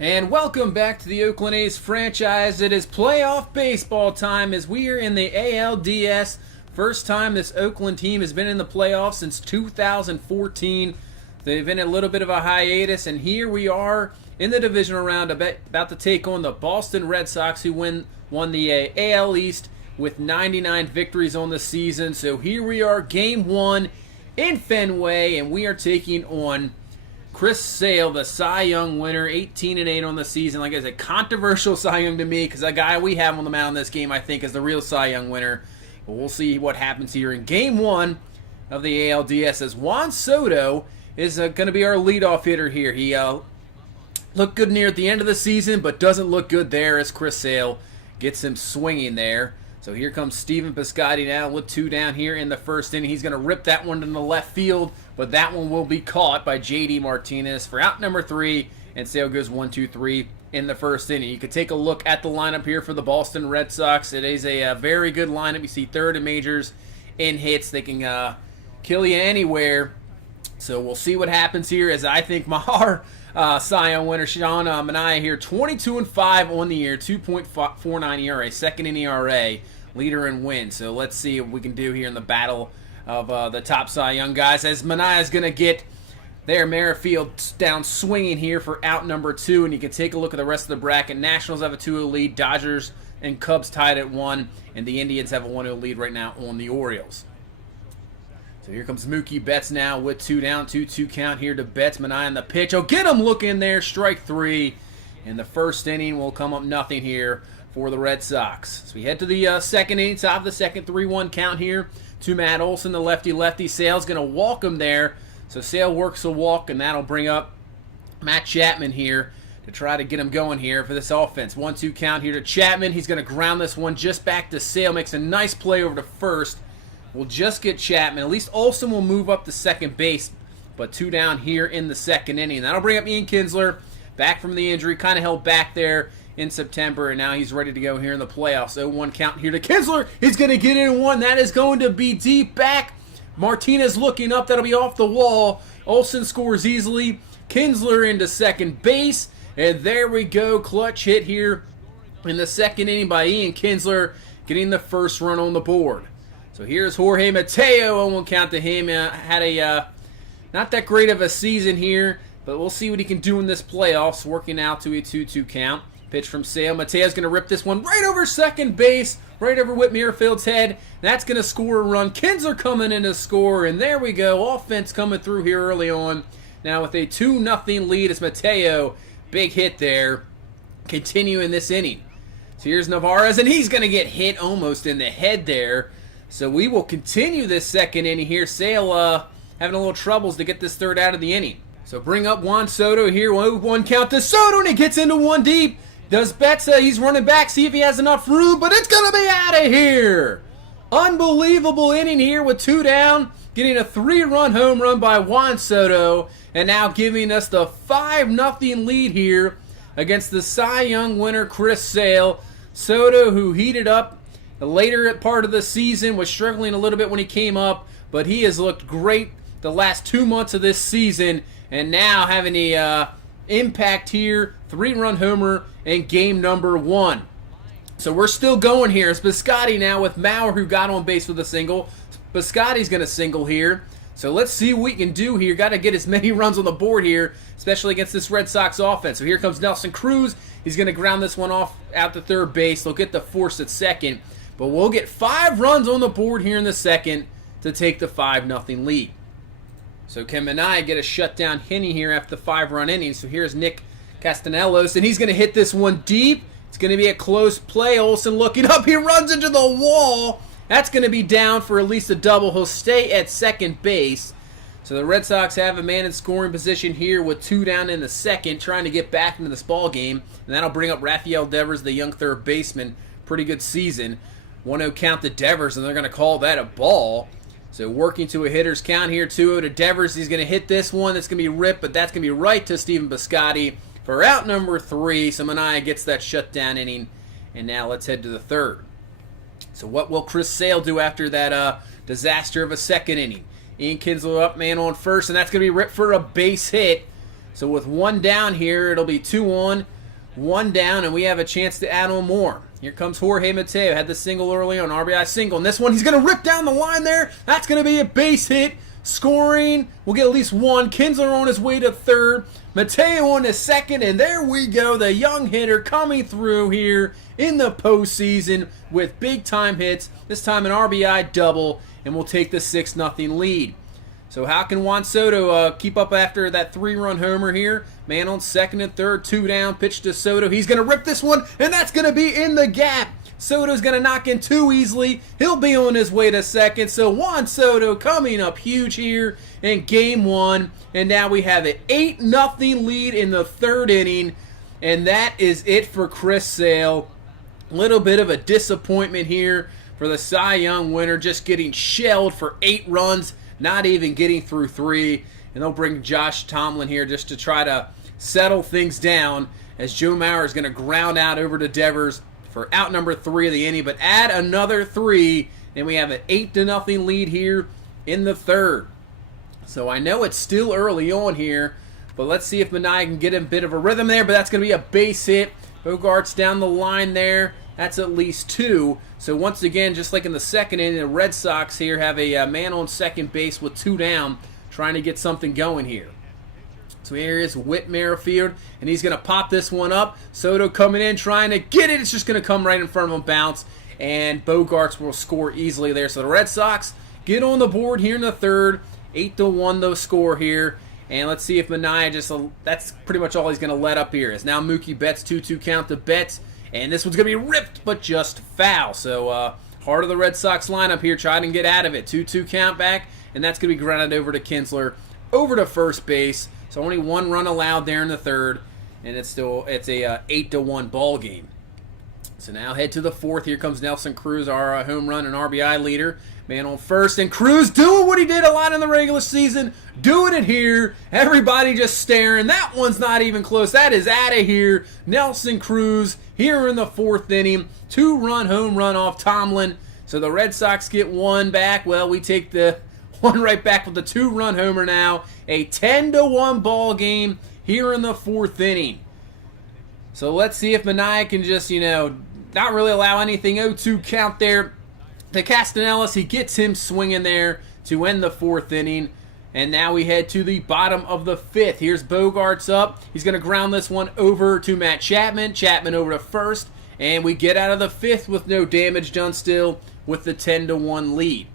And welcome back to the Oakland A's franchise. It is playoff baseball time as we are in the ALDS. First time this Oakland team has been in the playoffs since 2014. They've been in a little bit of a hiatus, and here we are in the divisional round about to take on the Boston Red Sox, who won the AL East with 99 victories on the season. So here we are, game one in Fenway, and we are taking on Chris Sale, the Cy Young winner, 18-8 on the season. Like I said, controversial Cy Young to me because the guy we have on the mound in this game, I think, is the real Cy Young winner. But we'll see what happens here in game one of the ALDS as Juan Soto is going to be our leadoff hitter here. He looked good near at the end of the season, but doesn't look good there as Chris Sale gets him swinging there. So here comes Stephen Piscotty now with two down here in the first inning. He's going to rip that one to the left field, but that one will be caught by J.D. Martinez for out number 3, and Sale goes 1-2-3 in the first inning. You can take a look at the lineup here for the Boston Red Sox. It is a very good lineup. You see third in majors in hits. They can kill you anywhere. So we'll see what happens here as I think our Cy Young winner, Sean Manaea here, 22-5 on the year, 2.49 ERA, second in ERA, leader in wins. So let's see what we can do here in the battle of the top Cy Young guys, as Manaea is going to get there Merrifield down swinging here for out number 2, and you can take a look at the rest of the bracket. Nationals have a 2-0 lead, Dodgers and Cubs tied at 1, and the Indians have a 1-0 lead right now on the Orioles. So here comes Mookie Betts now with 2 down, 2-2 count here to Betts. Manaea on the pitch. Oh, get him looking there, strike 3. And the first inning will come up nothing here for the Red Sox. So we head to the second inning, top of the second, 3-1 count here to Matt Olson, the lefty-lefty. Sale's going to walk him there. So Sale works a walk, and that'll bring up Matt Chapman here to try to get him going here for this offense. 1-2 count here to Chapman. He's going to ground this one just back to Sale. Makes a nice play over to first. We'll just get Chapman. At least Olson will move up to second base, but 2 down here in the second inning. That'll bring up Ian Kinsler, back from the injury, kind of held back there in September, and now he's ready to go here in the playoffs. 0-1 count here to Kinsler. He's going to get in one. That is going to be deep back. Martinez looking up. That'll be off the wall. Olson scores easily. Kinsler into second base, and there we go. Clutch hit here in the second inning by Ian Kinsler, getting the first run on the board. So here's Jorge Mateo, 0-1 count to him. Had a not that great of a season here, but we'll see what he can do in this playoffs, working out to a 2-2 count. Pitch from Sale. Mateo's going to rip this one right over second base, right over Whit Merrifield's head. That's going to score a run. Kinsler coming in to score, and there we go. Offense coming through here early on. Now with a 2-0 lead, it's Mateo. Big hit there, continuing this inning. So here's Navarez, and he's going to get hit almost in the head there. So we will continue this second inning here. Sale having a little troubles to get this third out of the inning. So bring up Juan Soto here. 1 count to Soto, and he gets into one deep. Does Betts, he's running back, see if he has enough room, but it's going to be out of here. Unbelievable inning here with 2 down, getting a 3-run home run by Juan Soto, and now giving us the 5-0 lead here against the Cy Young winner, Chris Sale. Soto, who heated up the later part of the season, was struggling a little bit when he came up, but he has looked great the last 2 months of this season, and now having the impact here, 3-run homer in game number 1. So we're still going here. It's Piscotty now with Mauer, who got on base with a single. Piscotty's going to single here. So let's see what we can do here. Got to get as many runs on the board here, especially against this Red Sox offense. So here comes Nelson Cruz. He's going to ground this one off out to third base. They'll get the force at second. But we'll get 5 runs on the board here in the second to take the 5-0 lead. So can Manaea get a shutdown hitting here after the 5-run inning? So here's Nick Castellanos, and he's going to hit this one deep. It's going to be a close play. Olson looking up. He runs into the wall. That's going to be down for at least a double. He'll stay at second base. So the Red Sox have a man in scoring position here with 2 down in the second, trying to get back into this ball game. And that'll bring up Rafael Devers, the young third baseman. Pretty good season. 1-0 count to Devers, and they're going to call that a ball. So working to a hitter's count here, 2-0 to Devers. He's going to hit this one. That's going to be ripped, but that's going to be right to Stephen Piscotty for out number 3. So Manaea gets that shutdown inning, and now let's head to the third. So what will Chris Sale do after that disaster of a second inning? Ian Kinsler up, man on first, and that's going to be ripped for a base hit. So with one down here, it'll be 2 on, one down, and we have a chance to add on more. Here comes Jorge Mateo. Had the single early on, RBI single. And this one, he's going to rip down the line there. That's going to be a base hit. Scoring. We'll get at least one. Kinsler on his way to third. Mateo on to second. And there we go. The young hitter coming through here in the postseason with big-time hits. This time an RBI double. And we'll take the 6-0 lead. So how can Juan Soto keep up after that 3-run homer here? Man on second and third, 2 down, pitch to Soto. He's going to rip this one, and that's going to be in the gap. Soto's going to knock in too easily. He'll be on his way to second. So Juan Soto coming up huge here in game 1. And now we have an 8-0 lead in the 3rd inning. And that is it for Chris Sale. A little bit of a disappointment here for the Cy Young winner, just getting shelled for 8 runs. Not even getting through 3. And they'll bring Josh Tomlin here just to try to settle things down as Joe Mauer is going to ground out over to Devers for out number 3 of the inning. But add another 3, and we have an 8-0 lead here in the 3rd. So I know it's still early on here, but let's see if Manaea can get a bit of a rhythm there. But that's going to be a base hit. Bogart's down the line there. That's at least 2. So once again, just like in the 2nd inning, the Red Sox here have a man on second base with 2 down, trying to get something going here. So here is Whit Merrifield, and he's going to pop this one up. Soto coming in, trying to get it. It's just going to come right in front of him, bounce, and Bogarts will score easily there. So the Red Sox get on the board here in the 3rd. 8-1 though score here. And let's see if Manaea that's pretty much all he's going to let up here. Is now Mookie Betts, 2-2 count to Betts. And this one's going to be ripped, but just foul. So heart of the Red Sox lineup here, trying to get out of it. 2-2 count back, and that's going to be grounded over to Kinsler, over to first base. So only 1 run allowed there in the 3rd, and it's a 8-1 ball game. So now head to the 4th. Here comes Nelson Cruz, our home run and RBI leader. Man on first, and Cruz doing what he did a lot in the regular season, doing it here. Everybody just staring. That one's not even close. That is out of here. Nelson Cruz here in the 4th inning. 2-run home run off Tomlin. So the Red Sox get 1 back. Well, we take the 1 right back with the 2-run homer now. A 10-1 ball game here in the 4th inning. So let's see if Manaea can just, not really allow anything. 0-2 count there to Castellanos. He gets him swinging there to end the 4th inning. And now we head to the bottom of the 5th. Here's Bogarts up. He's going to ground this one over to Matt Chapman. Chapman over to first. And we get out of the 5th with no damage done still with the 10-1 lead.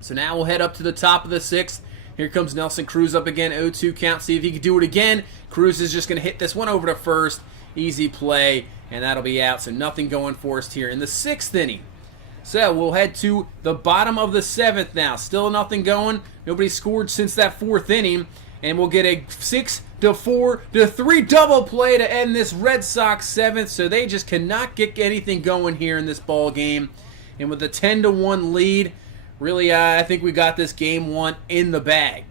So now we'll head up to the top of the 6th. Here comes Nelson Cruz up again. 0-2 count. See if he can do it again. Cruz is just going to hit this one over to first. Easy play. And that'll be out. So nothing going for us here in the 6th inning. So we'll head to the bottom of the 7th now. Still nothing going. Nobody scored since that 4th inning. And we'll get a 6-4-3 double play to end this Red Sox 7th. So they just cannot get anything going here in this ball game. And with the 10-1 lead, really, I think we got this game 1 in the bag.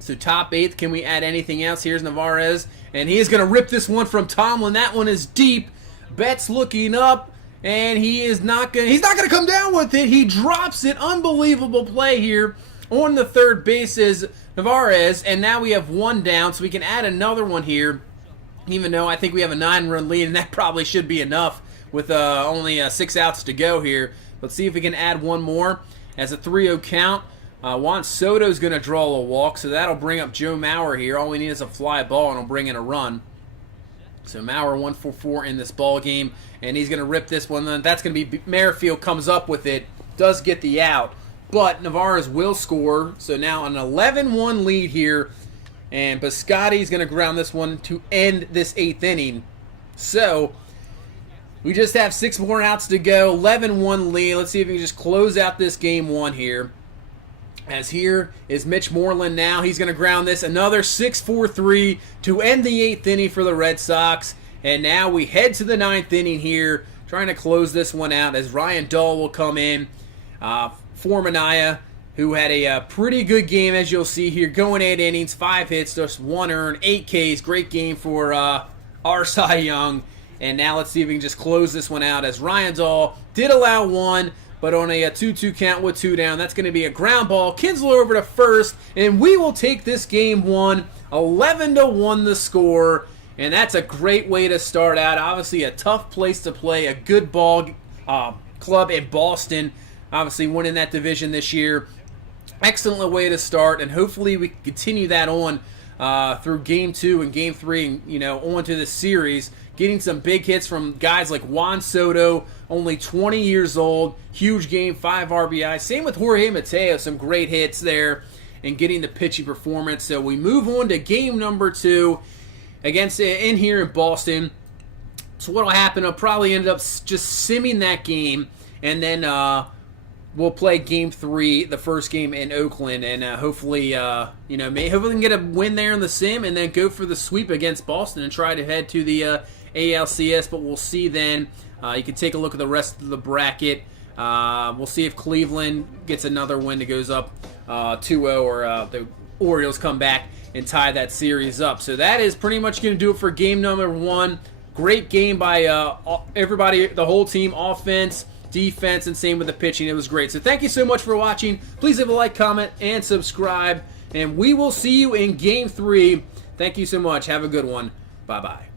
So top 8th, can we add anything else? Here's Navarez. And he is going to rip this one from Tomlin. That one is deep. Betts looking up. And he's not going to come down with it. He drops it. Unbelievable play here on the 3rd base is Navarez. And now we have 1 down, so we can add another one here. Even though I think we have a 9-run lead, and that probably should be enough with only 6 outs to go here. Let's see if we can add 1 more. As a 3-0 count, Juan Soto's going to draw a walk, so that'll bring up Joe Mauer here. All we need is a fly ball, and it'll bring in a run. So Mauer 1-for-4 in this ball game, and he's going to rip this one. That's going to be Merrifield comes up with it, does get the out, but Navarez will score. So now an 11-1 lead here, and Biscotti's going to ground this one to end this 8th inning. So we just have 6 more outs to go, 11-1 lead. Let's see if we can just close out this game 1 here. As here is Mitch Moreland now. He's going to ground this. Another 6-4-3 to end the 8th inning for the Red Sox. And now we head to the 9th inning here, trying to close this one out as Ryan Dahl will come in for Manaea, who had a pretty good game, as you'll see here. Going 8 innings, 5 hits, just 1 earned, 8 Ks. Great game for our Cy Young. And now let's see if we can just close this one out as Ryan Dahl did allow 1, but on a 2-2 count with 2 down. That's going to be a ground ball. Kinsler over to first, and we will take this game 1. 11-1 the score, and that's a great way to start out. Obviously, a tough place to play, a good ball club in Boston. Obviously, winning that division this year. Excellent way to start, and hopefully we can continue that on through Game 2 and Game 3, and on to the series. Getting some big hits from guys like Juan Soto, only 20 years old. Huge game, 5 RBI. Same with Jorge Mateo, some great hits there, and getting the pitching performance. So we move on to game number 2 against in here in Boston. So what will happen? I'll probably end up just simming that game, and then we'll play game 3, the first game in Oakland, and hopefully, hopefully we can get a win there in the sim, and then go for the sweep against Boston and try to head to the ALCS. But we'll see then. You can take a look at the rest of the bracket. We'll see if Cleveland gets another win that goes up 2-0, or the Orioles come back and tie that series up. So that is pretty much going to do it for game number 1. Great game by everybody, the whole team, offense, defense, and same with the pitching. It was great. So thank you so much for watching. Please leave a like, comment, and subscribe. And we will see you in Game 3. Thank you so much. Have a good one. Bye-bye.